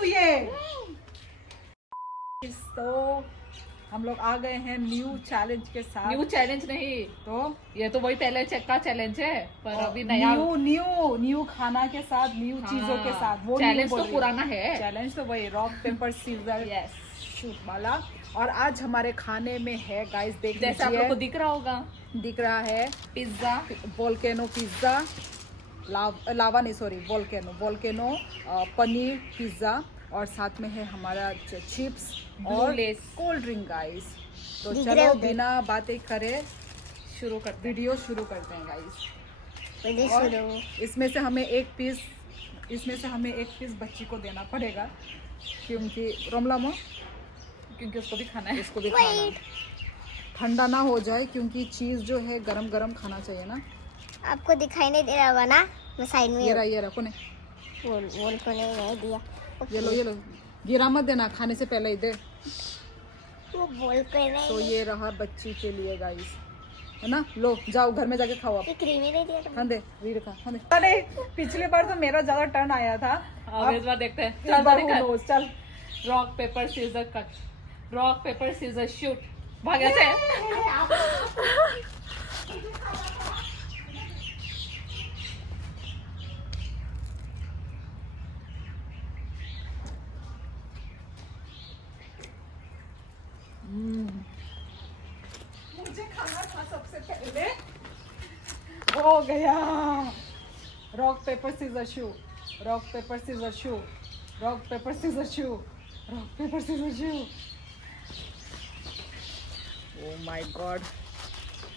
तू ये? तो हम लोग आ गए हैं न्यू चैलेंज के साथ। न्यू चैलेंज नहीं, तो ये तो वही पहले चेक का चैलेंज है, पर अभी नया न्यू खाना के साथ, न्यू चीजों के साथ। वो चैलेंज तो पुराना है। चैलेंज तो वही रॉक पेपर सीजर शूट वाला। और आज हमारे खाने में है गाइस, देख जैसे आप लोग को दिख रहा होगा, दिख रहा है पिज्जा, वोल्केनो पिज्जा, लावा नहीं सॉरी वोल्केनो पनीर पिज्जा, और साथ में है हमारा चिप्स और कोल्ड ड्रिंक गाइस। तो चलो बिना बातें करे वीडियो शुरू करते हैं गाइस। और इसमें से हमें एक पीस बच्ची को देना पड़ेगा, क्योंकि रोमलामो, क्योंकि उसको भी खाना है, इसको भी खाना, ठंडा ना हो जाए, क्योंकि चीज जो है गरम गरम खाना चाहिए ना। आपको दिखाई नहीं दे रहा होगा ना, मैं साइड में ये रखो ने, बोल को नहीं दिया। ये लो गिरा मत देना, खाने से पहले ही दे। वो बोल को नहीं। तो ये रहा बच्ची के लिए गाइस, है ना। लो जाओ घर में जाके खाओ आप। क्रीमी नहीं दिया खाने दे। अरे पिछली बार तो मेरा ज्यादा टर्न आया था, अब इस बार देखते हैं। चल rock paper scissor cut, rock paper scissor shoot, भाग ऐसे। मुझे खाना था सबसे पहले, हो गया। Rock paper scissor shoo, rock paper scissor shoo, rock paper scissor shoo, rock paper scissor shoo. Oh my God,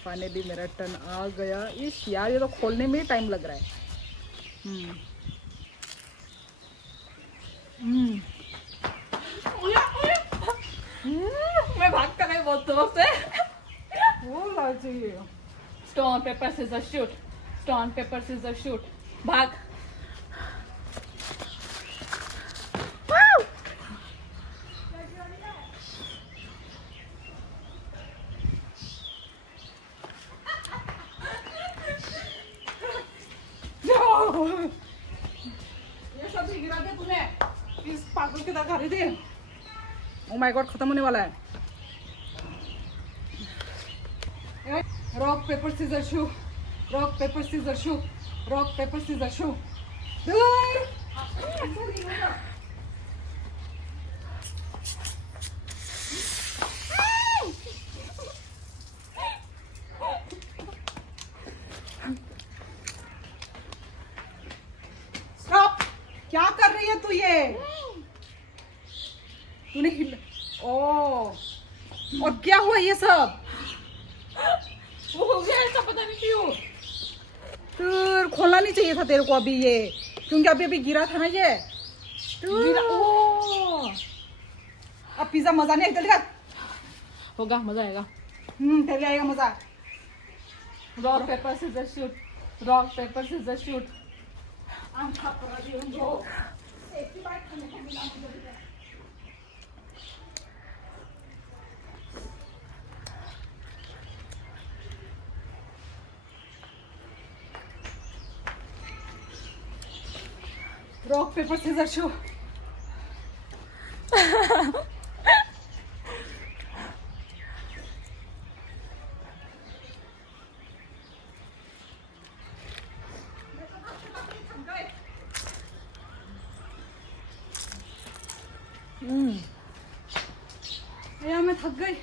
finally मेरा टर्न आ गया। इस यार ये तो खोलने में ही टाइम लग रहा है। मैं भाग कर नहीं बहुत जोर से। वो ला चाहिए। Stone paper scissor shoot, stone paper scissor shoot, भाग। ये सब भी गिरा दे तूने, इस पागल के तरह खा रही थी। ओह माय गॉड, खत्म होने वाला है। Rock paper scissor shoo, rock paper scissor shoo, rock paper scissor शू। स्टॉप, क्या कर रही है तू ये? तूने हिल, और क्या हुआ ये सब? वो हो गया ऐसा, पता नहीं क्यों। तो खोलना नहीं चाहिए था तेरे को अभी ये, क्योंकि अभी गिरा था ना ये। गिरा, अब पिज्जा मजा नहीं आएगा। होगा, मजा आएगा। तेरे आएगा मजा। Rock paper scissor shoot, rock paper scissor shoot. Rock paper scissor shoo. यार मैं थक गई।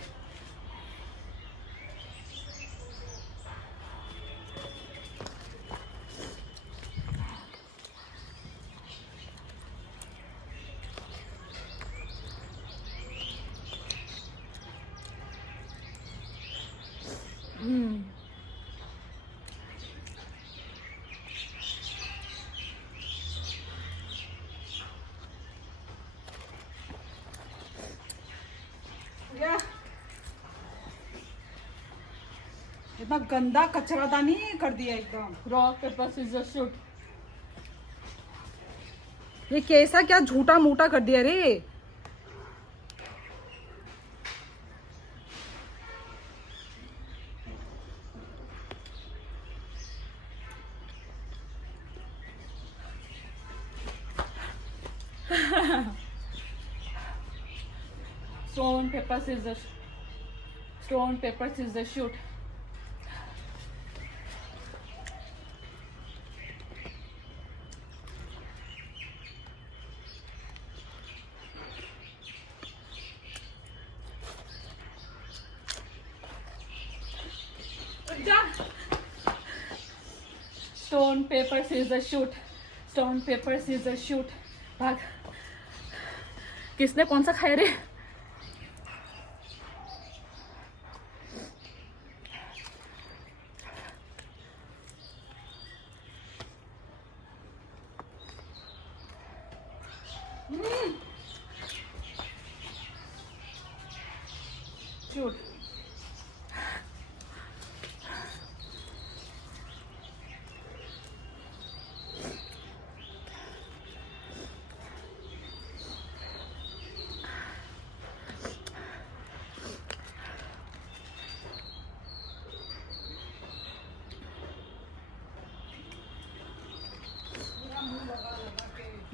इतना गंदा कचरादानी कर दिया एकदम। Rock paper scissor shoot. ये कैसा क्या झूठा मूठा कर दिया रे। paper, scissors. Stone, paper, scissors, shoot. Stone, paper, scissors, shoot. Stone, paper, scissors, shoot. भाग. किसने कौन सा खाया रे? Shoot.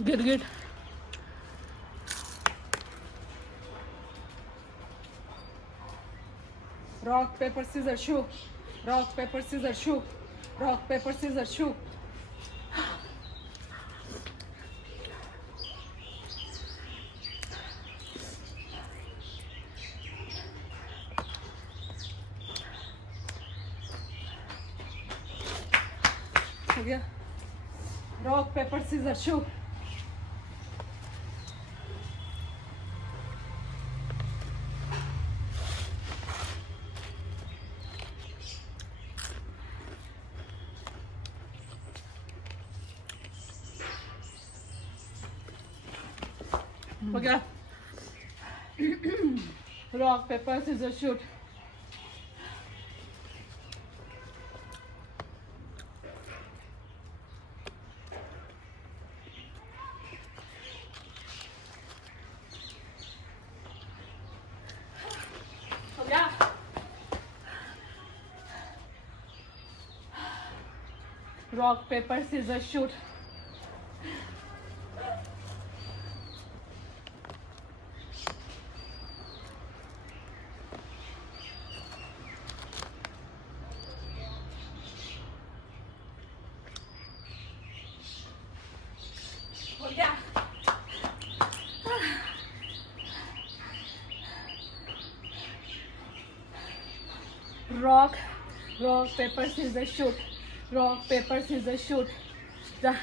Good. Rock, paper, scissors, shoot. Rock, paper, scissors, shoot. Rock, paper, scissors, shoot. हो गया. Rock, paper, scissors, shoot. हो गया. Rock, paper, scissors, shoot. हो गया. Rock, paper, scissors, shoot. हो गया. Rock, paper, scissors, shoot. Rock, paper, scissors, shoot. जा.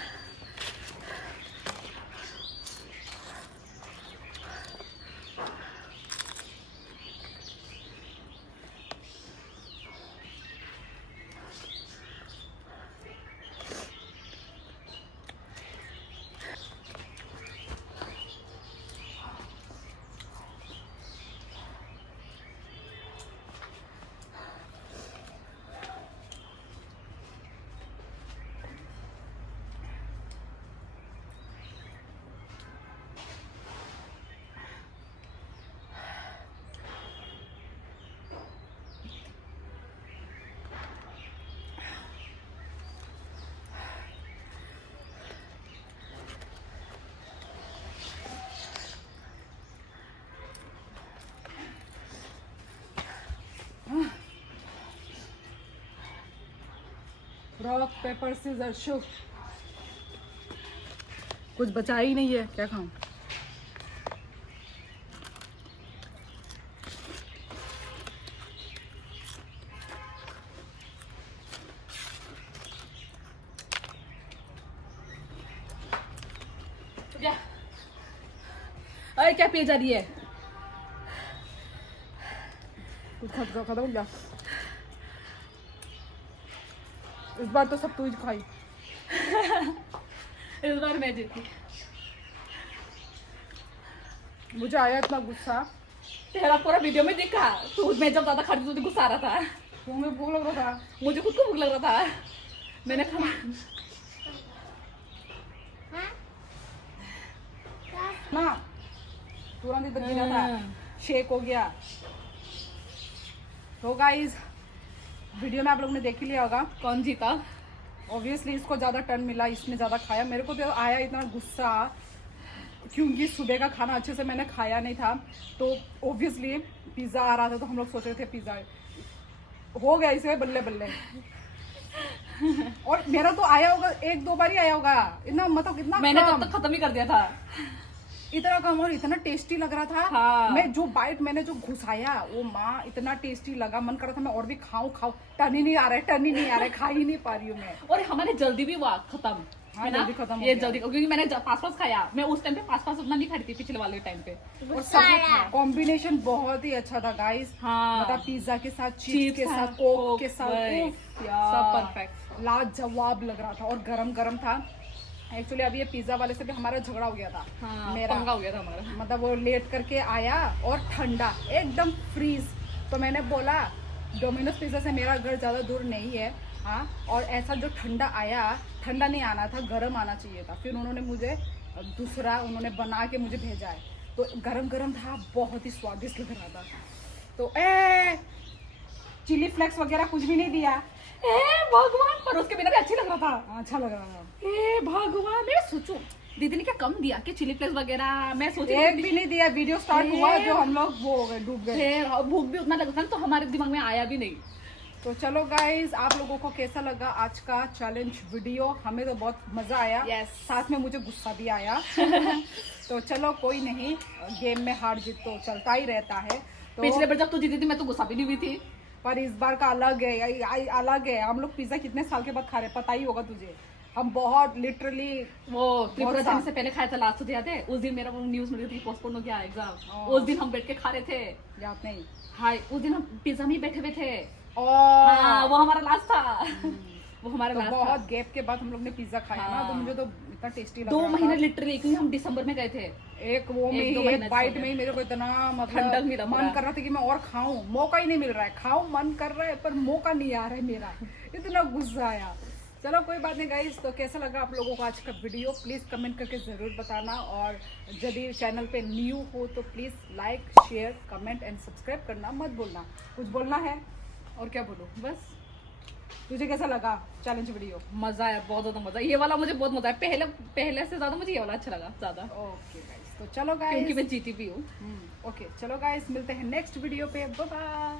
Rock paper scissor show. कुछ बचा ही नहीं है, क्या खाऊं? अरे क्या पिए जा रही है? कुछ खत्म हो गया। इस बार तो सब तू ही खाई। इस बार मैं जीती। मुझे आया इतना गुस्सा, तेरा पूरा वीडियो में दिखा। तू मैं जब ज्यादा खाती तुझे गुस्सा आ रहा था। क्यों मुझे भूख लग रहा था। मुझे खुद को भूख लग रहा था। मैंने खाना ना तुरंत इधर गिरा था, शेक हो गया। तो गाइस वीडियो में आप लोग ने देख ही लिया होगा कौन जीता। ऑब्वियसली इसको ज़्यादा टर्न मिला, इसने ज़्यादा खाया। मेरे को तो आया इतना गुस्सा, क्योंकि सुबह का खाना अच्छे से मैंने खाया नहीं था, तो ऑब्वियसली पिज़्ज़ा आ रहा था, तो हम लोग सोच रहे थे पिज़्ज़ा हो गया इसे बल्ले बल्ले। और मेरा तो आया होगा, 1-2 बार ही आया होगा, इतना मतलब इतना मैंने कम, तब तक खत्म ही कर दिया था। इतना कम और इतना टेस्टी लग रहा था। हाँ। मैं जो बाइट मैंने जो घुसाया, वो माँ इतना टेस्टी लगा, मन कर रहा था मैं और भी खाऊं, टर्न ही नहीं आ रहा है, खा ही नहीं पा रही हूँ मैं। और हमारे जल्दी भी हुआ खत्म, हाँ, है ना? जल्दी खत्म हो ये गया। जल्दी, क्योंकि मैंने पास खाया, मैं उस टाइम पे पास उतना नहीं खाती थी पिछले वाले टाइम पे। और सब कॉम्बिनेशन बहुत ही अच्छा था गाइस। हाँ। मतलब पिज्जा के साथ, चिप्स चिप्स के हाँ, साथ, कोक कोक के साथ, वही, उफ यार, सब परफेक्ट। लाजवाब लग रहा था और गरम गरम था। एक्चुअली अभी ये पिज्जा वाले से भी हमारा झगड़ा हो गया था। हाँ, मेरा पंगा हो गया था हमारा। मतलब वो लेट करके आया और ठंडा एकदम फ्रीज। तो मैंने बोला डोमिनोज पिज्जा से मेरा घर ज़्यादा दूर नहीं है, हाँ, और ऐसा जो ठंडा आया, ठंडा नहीं आना था, गरम आना चाहिए था। फिर उन्होंने मुझे दूसरा उन्होंने बना के मुझे भेजा है, तो गरम गरम था, बहुत ही स्वादिष्ट लग रहा था। तो चिली फ्लेक्स वगैरह कुछ भी नहीं दिया। भगवान, पर उसके बिना भी अच्छी लग रहा था। अच्छा लग रहा था। भगवान, मैं सोचू दीदी ने क्या कम दिया कि चिली फ्लेक्स वगैरह, मैं सोची एक भी नहीं दिया। वीडियो स्टार्ट हुआ जो हम लोग वो हो गए, डूब गए। भूख भी उतना लगता था, तो हमारे दिमाग में आया भी नहीं। तो चलो गाइज, आप लोगों को कैसा लगा आज का चैलेंज वीडियो? हमें तो बहुत मजा आया। Yes. साथ में मुझे गुस्सा भी आया। तो चलो कोई नहीं, गेम में हार जीत तो चलता ही रहता है। तो पिछले बार जब तू जीती थी मैं तो गुस्सा भी नहीं हुई थी। पर इस बार का अलग है, अलग है। हम लोग पिज्जा कितने साल के बाद खा रहे हैं, पता ही होगा तुझे। हम बहुत लिटरली वो त्रिपुरा सा- जाने से पहले खाया था लास्ट, तो याद है? उस दिन मेरा वो न्यूज मिल रही थी पोस्टपोन हो गया एग्जाम, उस दिन हम बैठ के खा रहे थे। याद नहीं। हाँ, उस दिन हम पिज्जा में ही बैठे हुए थे। और हाँ, वो हमारा लास्ट था। वो हमारा तो लास्ट बहुत था। गैप के बाद हम लोग ने पिज्जा खाया ना, हाँ। तो मुझे तो इतना टेस्टी लगा। 2 महीने लिटरली, क्योंकि हम दिसंबर में गए थे। एक वो में एक दो ही, महीना एक बाइट हो गया। में ही मेरे को इतना ठंडक मतलब मिला मन पूरा। कर रहा था कि मैं और खाऊं, मौका ही नहीं मिल रहा है। खाऊं मन कर रहा है पर मौका नहीं आ रहा है मेरा। इतना गुस्सा आया। चलो कोई बात नहीं गाइस, तो कैसा लगा आप लोगों को आज का वीडियो प्लीज़ कमेंट करके ज़रूर बताना। और यदि चैनल पे न्यू हो तो please like, share, comment and subscribe करना मत भूलना। कुछ बोलना है? और क्या बोलूँ? बस तुझे कैसा लगा चैलेंज वीडियो? मजा आया, बहुत ज्यादा मजा। ये वाला मुझे बहुत मजा आया, पहले से ज्यादा मुझे ये वाला अच्छा लगा ज्यादा, ओके गाइस, तो चलो गाइस, क्योंकि मैं जीती भी हूँ। ओके चलो गाइस, मिलते हैं नेक्स्ट वीडियो पे। Bye bye.